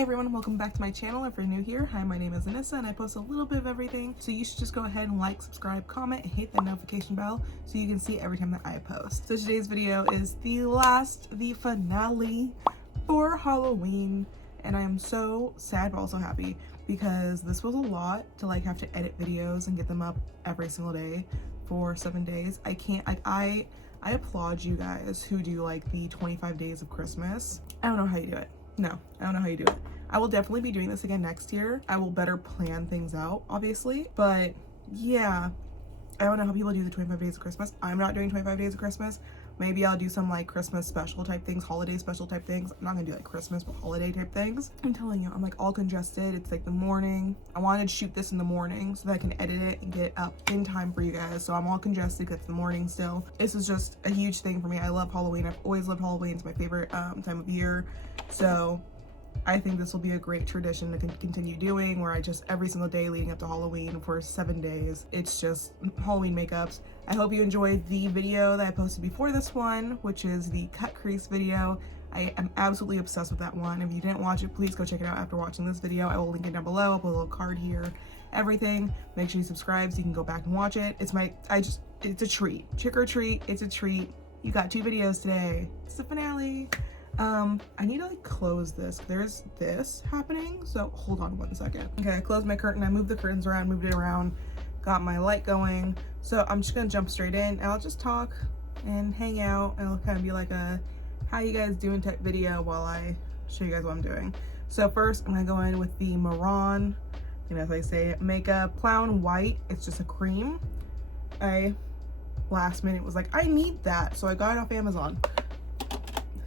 Hi everyone, welcome back to my channel. If you're new here, hi, my name is Annisa and I post a little bit of everything, so you should just go ahead and like, subscribe, comment, and hit that notification bell so you can see every time that I post. So today's video is the finale for Halloween, and I am so sad but also happy because this was a lot to like have to edit videos and get them up every single day for 7 days. I applaud you guys who do like the 25 days of Christmas. I don't know how you do it. No, I don't know how you do it. I will definitely be doing this again next year. I will better plan things out, obviously. But yeah, I don't know how people do the 25 days of Christmas. I'm not doing 25 days of Christmas. Maybe I'll do some like Christmas special type things, holiday special type things. I'm not gonna do like Christmas, but holiday type things. I'm telling you, I'm like all congested. It's like the morning. I wanted to shoot this in the morning so that I can edit it and get it up in time for you guys. So I'm all congested because it's the morning still. This is just a huge thing for me. I love Halloween. I've always loved Halloween. It's my favorite time of year. So I think this will be a great tradition to continue doing, where I just every single day leading up to Halloween for 7 days, it's just Halloween makeups. I hope you enjoyed the video that I posted before this one, which is the cut crease video. I am absolutely obsessed with that one. If you didn't watch it, please go check it out after watching this video. I will link it down below. I'll put a little card here, everything. Make sure you subscribe so you can go back and watch it. It's a treat. Trick or treat, it's a treat. You got 2 videos today. It's the finale. I need to like close this. There's this happening, so hold on 1 second. Okay, I closed my curtain. I moved the curtains around, moved it around, got my light going. So I'm just gonna jump straight in and I'll just talk and hang out, and it'll kind of be like a how you guys doing type video while I show you guys what I'm doing. So first I'm gonna go in with the Maron, and as I say, makeup clown white. It's just a cream. I last minute was like, I need that, so I got it off Amazon.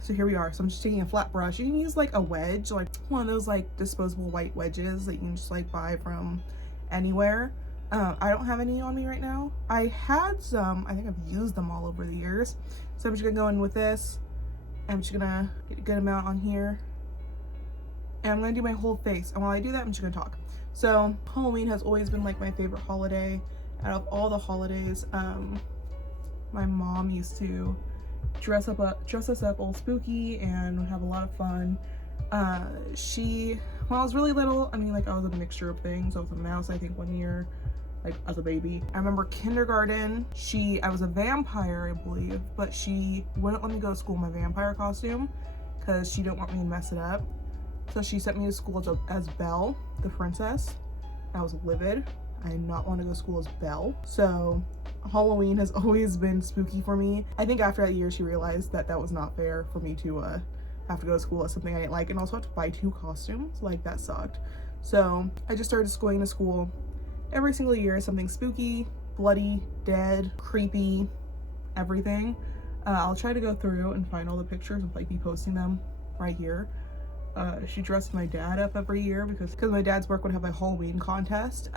So here we are. So I'm just taking a flat brush. You can use like a wedge, like one of those like disposable white wedges that you can just like buy from anywhere. I don't have any on me right now. I had some, I think I've used them all over the years. So I'm just gonna go in with this. I'm just gonna get a good amount on here. And I'm gonna do my whole face. And while I do that, I'm just gonna talk. So Halloween has always been like my favorite holiday. Out of all the holidays, my mom used to dress us up all spooky and have a lot of fun. When I was really little, I mean, like I was a mixture of things. I was a mouse, I think, 1 year, like as a baby. I remember kindergarten, I was a vampire, I believe, but she wouldn't let me go to school in my vampire costume because she didn't want me to mess it up. So she sent me to school as Belle, the princess. I was livid. I did not want to go to school as Belle. So Halloween has always been spooky for me. I think after that year, she realized that that was not fair for me to have to go to school as something I didn't like, and also have to buy 2 costumes. Like, that sucked. So I just started going to school every single year, something spooky, bloody, dead, creepy, everything. I'll try to go through and find all the pictures and like be posting them right here. She dressed my dad up every year because my dad's work would have a Halloween contest,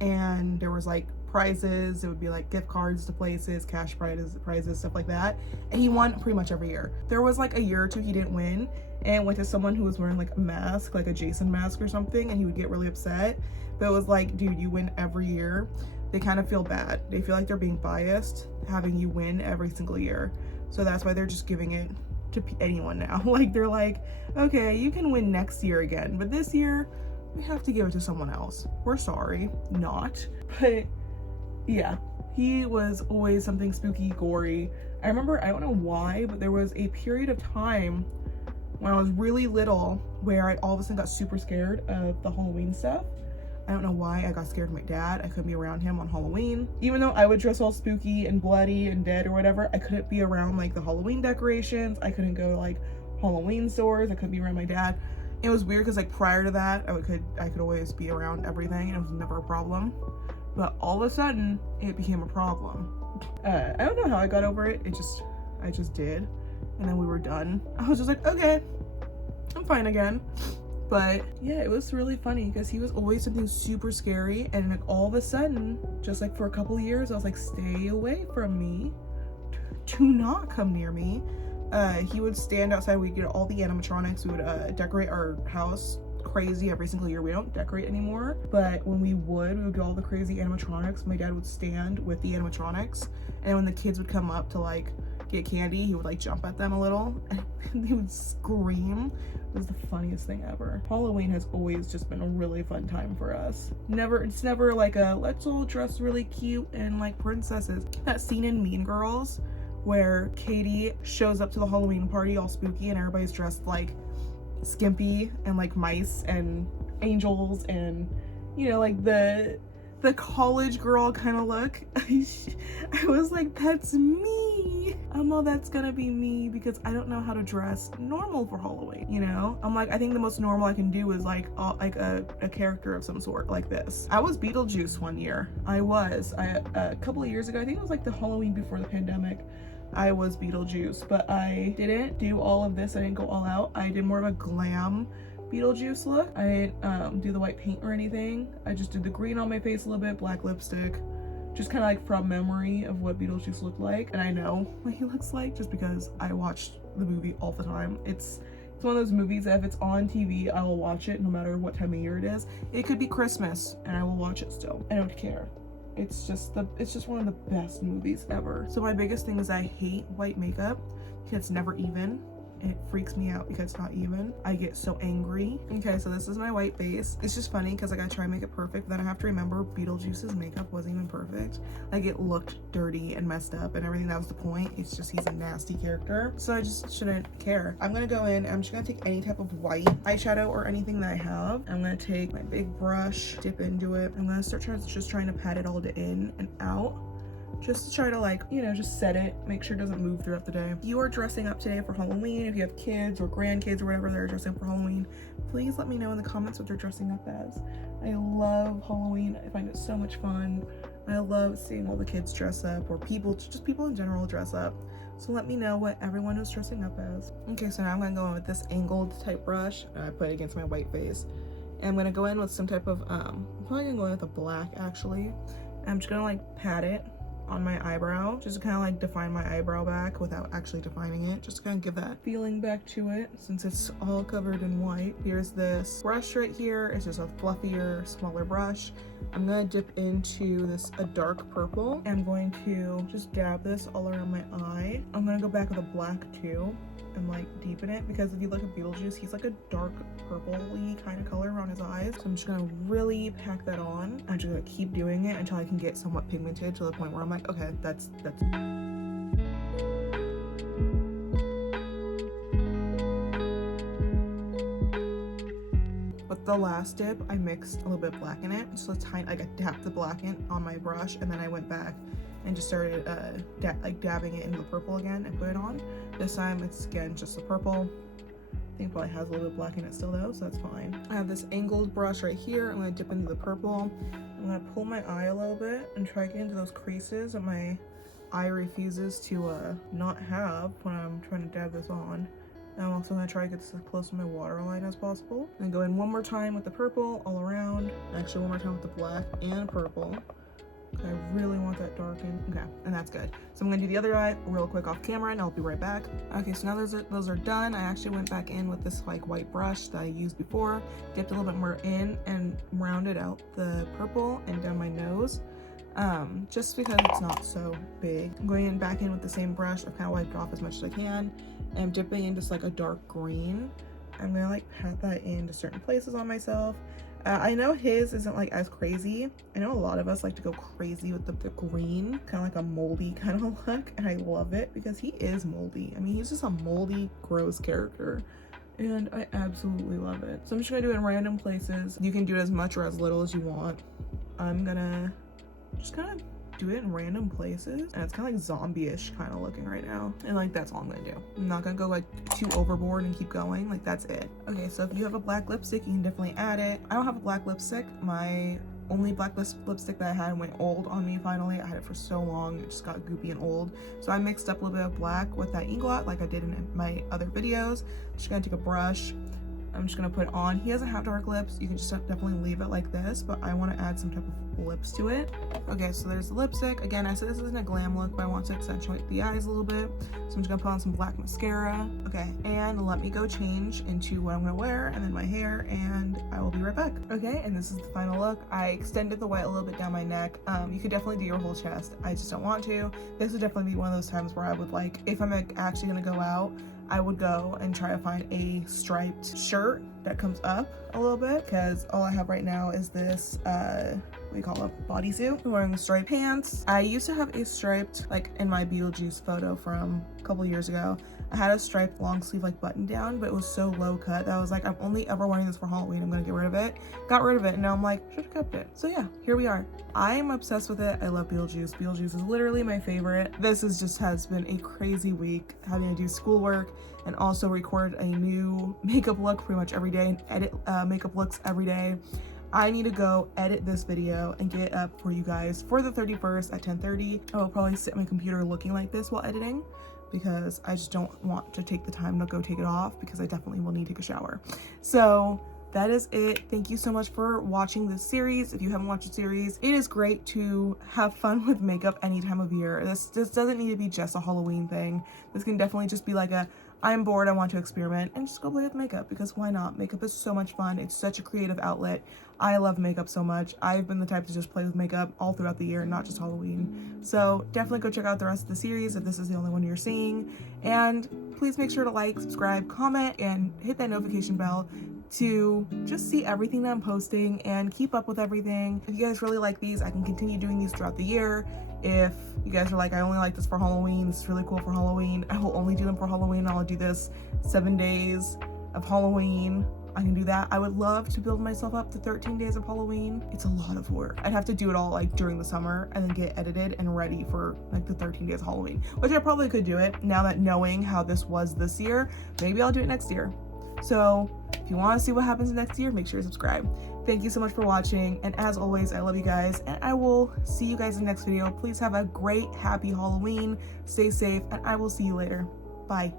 and there was like prizes. It would be like gift cards to places, cash prizes, stuff like that, and he won pretty much every year. There was like a year or 2 he didn't win, and went to someone who was wearing like a mask, like a Jason mask or something, and he would get really upset. But it was like, dude, you win every year. They kind of feel bad. They feel like they're being biased having you win every single year, so that's why they're just giving it to anyone now. Like, they're like, okay, you can win next year again, but this year we have to give it to someone else. We're sorry, not. But yeah, he was always something spooky, gory. I remember, I don't know why, but there was a period of time when I was really little where I all of a sudden got super scared of the Halloween stuff. I don't know why. I got scared of my dad. I couldn't be around him on Halloween. Even though I would dress all spooky and bloody and dead or whatever, I couldn't be around like the Halloween decorations. I couldn't go to like Halloween stores. I couldn't be around my dad. It was weird because like prior to that, I could always be around everything and it was never a problem. But all of a sudden, it became a problem. I don't know how I got over it. I just did. And then we were done. I was just like, okay, I'm fine again. But yeah, it was really funny because he was always something super scary, and like all of a sudden, just like for a couple of years, I was like, stay away from me. Do not come near me. He would stand outside. We'd get all the animatronics. We would decorate our house crazy every single year. We don't decorate anymore, but when we would do all the crazy animatronics. My dad would stand with the animatronics, and when the kids would come up to like get candy, he would like jump at them a little and he would scream. It was the funniest thing ever. Halloween has always just been a really fun time for us. It's never like a let's all dress really cute and like princesses. That scene in Mean Girls where Katie shows up to the Halloween party all spooky and everybody's dressed like skimpy and like mice and angels and, you know, like the college girl kind of look. I was like, that's me. That's gonna be me because I don't know how to dress normal for Halloween, you know? I'm like, I think the most normal I can do is like a character of some sort like this. I was Beetlejuice one year. A couple of years ago, I think it was like the Halloween before the pandemic, I was Beetlejuice, but I didn't do all of this. I didn't go all out. I did more of a glam Beetlejuice look. I didn't do the white paint or anything. I just did the green on my face a little bit, black lipstick, just kind of like from memory of what Beetlejuice looked like. And I know what he looks like just because I watched the movie all the time. It's one of those movies that if it's on TV, I will watch it no matter what time of year it is. It could be Christmas and I will watch it still. I don't care. It's just one of the best movies ever. So my biggest thing is I hate white makeup because it's never even. It freaks me out because it's not even. I get so angry. Okay, so this is my white base. It's just funny because like I try to make it perfect, then I have to remember Beetlejuice's makeup wasn't even perfect. Like it looked dirty and messed up and everything. That was the point. It's just he's a nasty character. So I just shouldn't care. I'm gonna go in, I'm just gonna take any type of white eyeshadow or anything that I have. I'm gonna take my big brush, dip into it. I'm gonna start trying to pat it all in and out. Just to try to like, you know, just set it, make sure it doesn't move throughout the day. If you are dressing up today for Halloween, if you have kids or grandkids or whatever they're dressing up for Halloween, please let me know in the comments what they're dressing up as. I love Halloween. I find it so much fun. I love seeing all the kids dress up or just people in general dress up. So let me know what everyone is dressing up as. Okay, so now I'm gonna go in with this angled type brush and I put it against my white face. And I'm gonna go in with some type of, I'm probably gonna go in with a black actually. I'm just gonna like pat it on my eyebrow just to kind of like define my eyebrow back without actually defining it, just to kind of give that feeling back to it since it's all covered in white. Here's this brush right here. It's just a fluffier, smaller brush. I'm gonna dip into a dark purple and I'm going to just dab this all around my eye. I'm gonna go back with a black too and like deepen it because if you look at Beetlejuice, he's like a dark purple-y kind of color around his eyes. So I'm just gonna really pack that on. I'm just gonna keep doing it until I can get somewhat pigmented to the point where I'm like, okay, that's With the last dip, I mixed a little bit of black in it. So I dabbed the black in on my brush and then I went back and just started dabbing it into the purple again and put it on. This time it's again just the purple. I think it probably has a little bit of black in it still though, so that's fine. I have this angled brush right here. I'm gonna dip into the purple. I'm gonna pull my eye a little bit and try to get into those creases that my eye refuses to not have when I'm trying to dab this on. And I'm also gonna try to get this as close to my waterline as possible. And go in one more time with the purple all around. Actually, one more time with the black and purple. I really want that darkened. Okay, and that's good. So I'm gonna do the other eye real quick off camera and I'll be right back. Okay, so now those are done. I actually went back in with this like white brush that I used before, dipped a little bit more in and rounded out the purple and down my nose. Just because it's not so big. I'm going back in with the same brush. I've kind of wiped off as much as I can. And I'm dipping in just like a dark green. I'm gonna like pat that into certain places on myself. I know his isn't like as crazy. I know a lot of us like to go crazy with the green, kind of like a moldy kind of look, and I love it because he is moldy. I mean, he's just a moldy, gross character, and I absolutely love it. So I'm just gonna do it in random places. You can do it as much or as little as you want. I'm gonna just kind of do it in random places, and it's kind of like zombie-ish kind of looking right now, and like that's all I'm gonna do. I'm not gonna go like too overboard and keep going, like that's it. Okay, so if you have a black lipstick, you can definitely add it. I don't have a black lipstick. My only black lipstick that I had went old on me finally. I had it for so long, it just got goopy and old. So I mixed up a little bit of black with that ink blot like I did in my other videos. Just gonna take a brush, I'm just gonna put on. He doesn't have dark lips. You can just definitely leave it like this, but I want to add some type of lips to it. Okay, so there's the lipstick. Again, I said this isn't a glam look, but I want to accentuate the eyes a little bit. So I'm just gonna put on some black mascara. Okay, and let me go change into what I'm gonna wear and then my hair, and I will be right back. Okay, and this is the final look. I extended the white a little bit down my neck. You could definitely do your whole chest. I just don't want to. This would definitely be one of those times where I would like, if I'm actually gonna go out, I would go and try to find a striped shirt that comes up a little bit, because all I have right now is this what do you call it, bodysuit. I'm wearing striped pants. I used to have a striped, like in my Beetlejuice photo from a couple years ago, I had a striped long sleeve like button down, but it was so low cut that I was like, I'm only ever wearing this for Halloween, I'm gonna get rid of it. Got rid of it, and now I'm like, should have kept it. So yeah, here we are. I'm obsessed with it. I love Beetlejuice. Beetlejuice is literally my favorite. This is just has been a crazy week, having to do schoolwork and also record a new makeup look pretty much every day and edit makeup looks every day. I need to go edit this video and get it up for you guys for the 31st at 10:30. I will probably sit at my computer looking like this while editing, because I just don't want to take the time to go take it off, because I definitely will need to take a shower. So that is it. Thank you so much for watching this series. If you haven't watched the series, it is great to have fun with makeup any time of year. This doesn't need to be just a Halloween thing. This can definitely just be like a, I'm bored, I want to experiment, and just go play with makeup, because why not? Makeup is so much fun. It's such a creative outlet. I love makeup so much. I've been the type to just play with makeup all throughout the year, not just Halloween. So definitely go check out the rest of the series if this is the only one you're seeing. And please make sure to like, subscribe, comment, and hit that notification bell to just see everything that I'm posting and keep up with everything. If you guys really like these, I can continue doing these throughout the year. If you guys are like, I only like this for Halloween, this is really cool for Halloween, I will only do them for Halloween. I'll do this 7 days of Halloween. I can do that. I would love to build myself up to 13 days of Halloween. It's a lot of work. I'd have to do it all like during the summer and then get edited and ready for like the 13 days of Halloween, which I probably could do it now that knowing how this was this year. Maybe I'll do it next year. So if you want to see what happens next year, make sure to subscribe. Thank you so much for watching, and as always, I love you guys, and I will see you guys in the next video. Please have a great, happy Halloween, stay safe, and I will see you later. Bye.